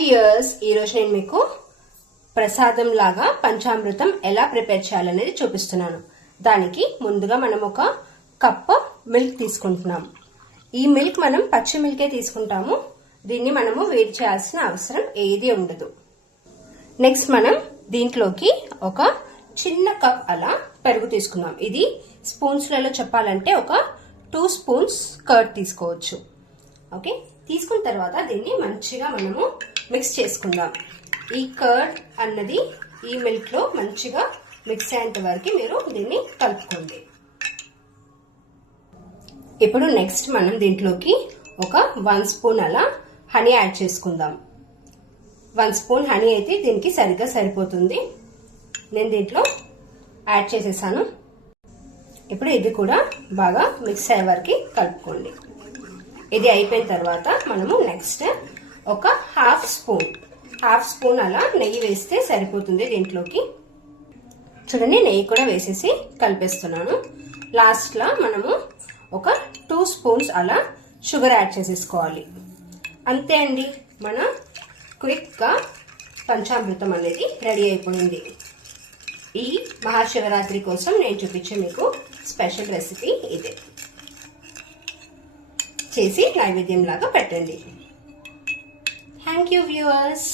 Viewers, ఈరోజు నేను మీకు ప్రసాదం లాగా పంచామృతం ఎలా ప్రిపేర్ చేయాలనేది చూపిస్తున్నాను. దానికి ముందుగా మనం ఒక కప్ మిల్క్ తీసుకుంటున్నాం. ఈ మిల్క్ మనం పచ్చి మిల్కే తీసుకుంటాము. దీన్ని మనము వేడి చేయాల్సిన అవసరం ఏది ఉండదు. నెక్స్ట్ మనం దీంట్లోకి ఒక చిన్న కప్ అలా పెరుగు తీసుకుందాం. ఇది స్పూన్స్లలో చెప్పాలంటే ఒక 2 స్పూన్స్ కర్డ్ తీసుకోవచ్చు. ఓకే, తీసుకున్న తర్వాత దీన్ని మంచిగా మనము మిక్స్ చేసుకుందాం. ఈ కర్డ్ అన్నది ఈ మిల్క్ లో మంచిగా మిక్స్ అయ్యేంత వరకు మీరు దీన్ని కలుపుకోండి. ఇప్పుడు నెక్స్ట్ మనం దీంట్లోకి ఒక 1 స్పూన్ అలా హనీ యాడ్ చేసుకుందాం. 1 స్పూన్ హనీ అయితే దీనికి సరిగ్గా సరిపోతుంది. నేను దీంట్లో యాడ్ చేసేసాను. ఇప్పుడు ఇది కూడా బాగా మిక్స్ అయ్యే వరకు కలుపుకోండి. ఇది అయిపోయిన తర్వాత మనము నెక్స్ట్ ఒక హాఫ్ స్పూన్ అలా నెయ్యి వేస్తే సరిపోతుంది. దీంట్లోకి చూడండి, నెయ్యి కూడా వేసేసి కలిపేస్తున్నాను. లాస్ట్ లా మనము ఒక 2 స్పూన్స్ అలా షుగర్ యాడ్ చేసేసుకోవాలి. అంతే అండి, మన క్విక్ గా పంచామృతం అనేది రెడీ అయిపోయింది. ఈ మహాశివరాత్రి కోసం నేను చూపించే మీకు స్పెషల్ రెసిపీ ఇదే. చేసి నైవేద్యం లాగా పెట్టండి. Thank you viewers.